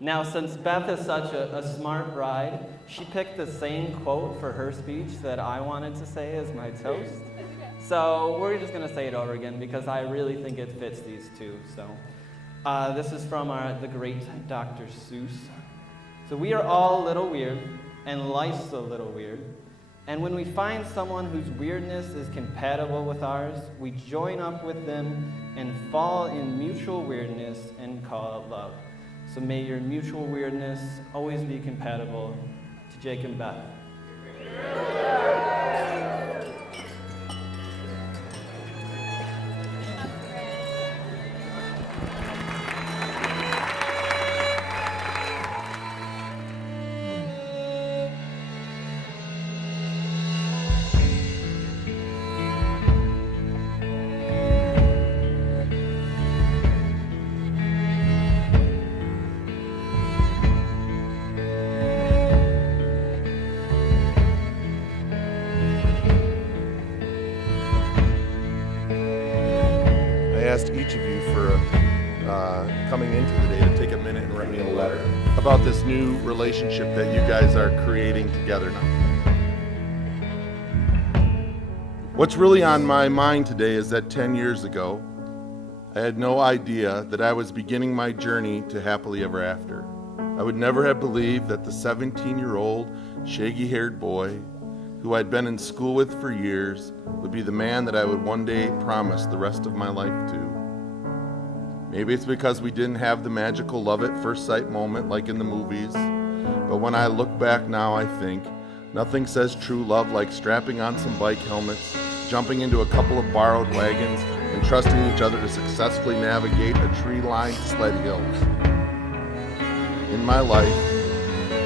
Now, since Beth is such a smart bride, she picked the same quote for her speech that I wanted to say as my toast. So we're just going to say it over again because I really think it fits these two. So this is from the great Dr. Seuss. So we are all a little weird, and life's a little weird. And when we find someone whose weirdness is compatible with ours, we join up with them and fall in mutual weirdness and call it love. So may your mutual weirdness always be compatible to Jake and Beth. Asked each of you for coming into the day to take a minute and write me a letter about this new relationship that you guys are creating together now. What's really on my mind today is that 10 years ago, I had no idea that I was beginning my journey to happily ever after. I would never have believed that the 17-year-old, shaggy-haired boy who I'd been in school with for years would be the man that I would one day promise the rest of my life to. Maybe it's because we didn't have the magical love at first sight moment like in the movies, but when I look back now, I think nothing says true love like strapping on some bike helmets, jumping into a couple of borrowed wagons, and trusting each other to successfully navigate a tree-lined sled hill. In my life,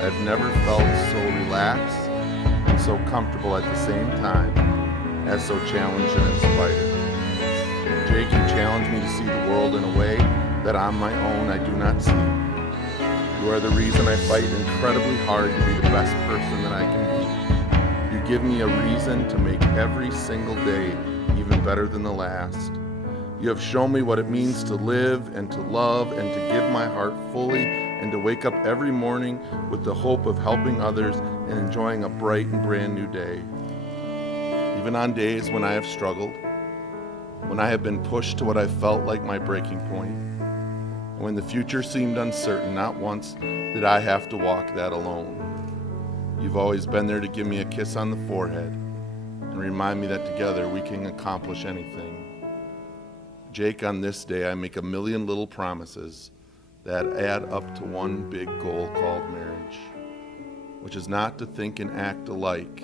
I've never felt so relaxed and so comfortable at the same time as so challenged and inspired. Jake, you challenge me to see the world in a way that on my own I do not see. You are the reason I fight incredibly hard to be the best person that I can be. You give me a reason to make every single day even better than the last. You have shown me what it means to live and to love and to give my heart fully and to wake up every morning with the hope of helping others and enjoying a bright and brand new day. Even on days when I have struggled, when I have been pushed to what I felt like my breaking point, and when the future seemed uncertain, not once did I have to walk that alone. You've always been there to give me a kiss on the forehead and remind me that together we can accomplish anything. Jake, on this day, I make a million little promises that add up to one big goal called marriage, which is not to think and act alike,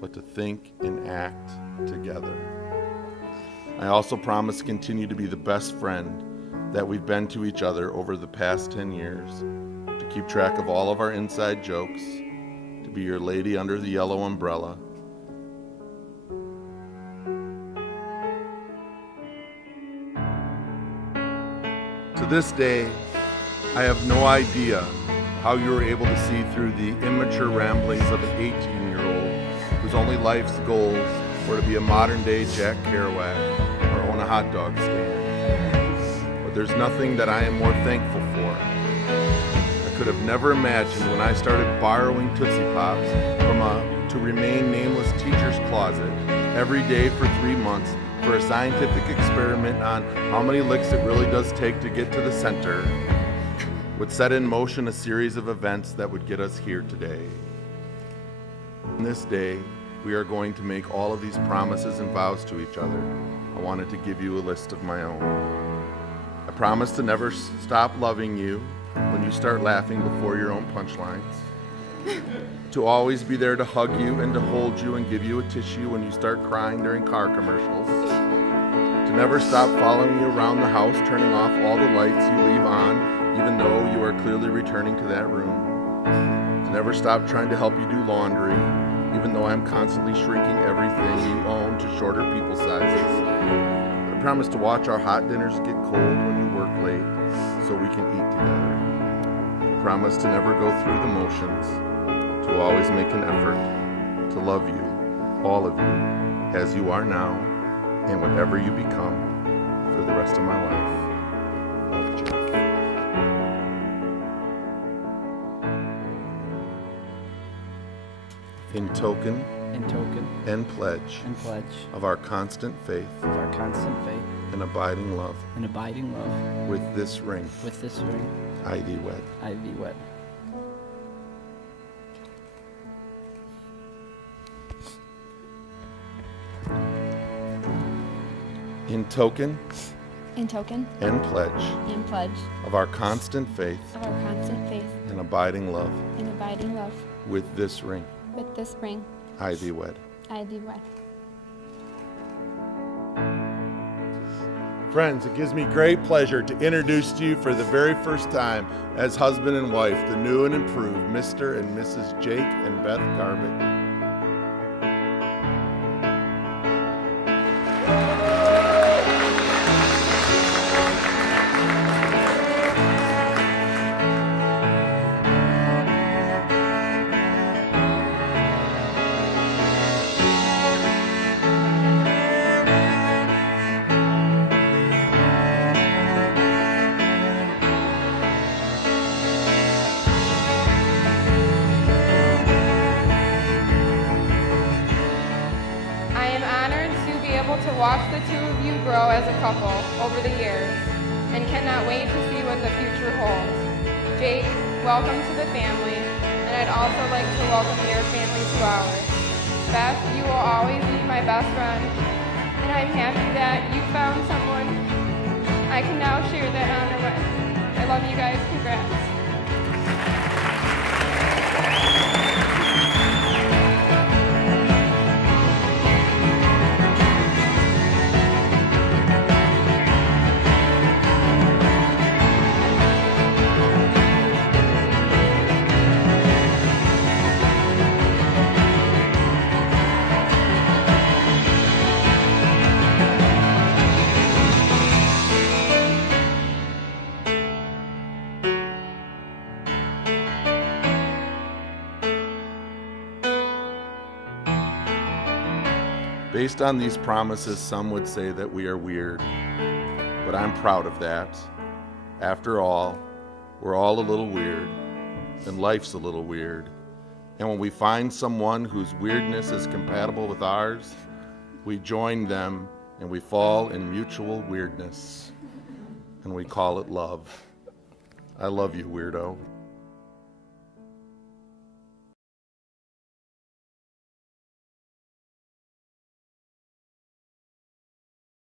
but to think and act together. I also promise to continue to be the best friend that we've been to each other over the past 10 years, to keep track of all of our inside jokes, to be your lady under the yellow umbrella. To this day, I have no idea how you were able to see through the immature ramblings of an 18-year-old whose only life's goals were to be a modern-day Jack Kerouac or own a hot dog stand. But there's nothing that I am more thankful for. I could have never imagined when I started borrowing Tootsie Pops from a to-remain-nameless teacher's closet every day for 3 months for a scientific experiment on how many licks it really does take to get to the center, would set in motion a series of events that would get us here today. On this day, we are going to make all of these promises and vows to each other. I wanted to give you a list of my own. I promise to never stop loving you when you start laughing before your own punchlines. To always be there to hug you and to hold you and give you a tissue when you start crying during car commercials. To never stop following you around the house, turning off all the lights you leave on, even though you are clearly returning to that room. To never stop trying to help you do laundry, even though I'm constantly shrinking everything you own to shorter people sizes. I promise to watch our hot dinners get cold when you work late so we can eat together. I promise to never go through the motions, to always make an effort to love you, all of you, as you are now, and whatever you become for the rest of my life. Love, Jeff. in token and pledge of our constant faith and abiding love. With this ring, I thee wed. In token and pledge of our constant faith and abiding love. With this ring, I thee wed. Friends, it gives me great pleasure to introduce to you for the very first time as husband and wife, the new and improved Mr. and Mrs. Jake and Beth Garbick. To watch the two of you grow as a couple over the years and cannot wait to see what the future holds. Jake, welcome to the family, and I'd also like to welcome your family to ours. Beth, you will always be my best friend, and I'm happy that you found someone I can now share that honor with. I love you guys. Congrats. Based on these promises, some would say that we are weird, but I'm proud of that. After all, we're all a little weird, and life's a little weird. And when we find someone whose weirdness is compatible with ours, we join them and we fall in mutual weirdness, and we call it love. I love you, weirdo.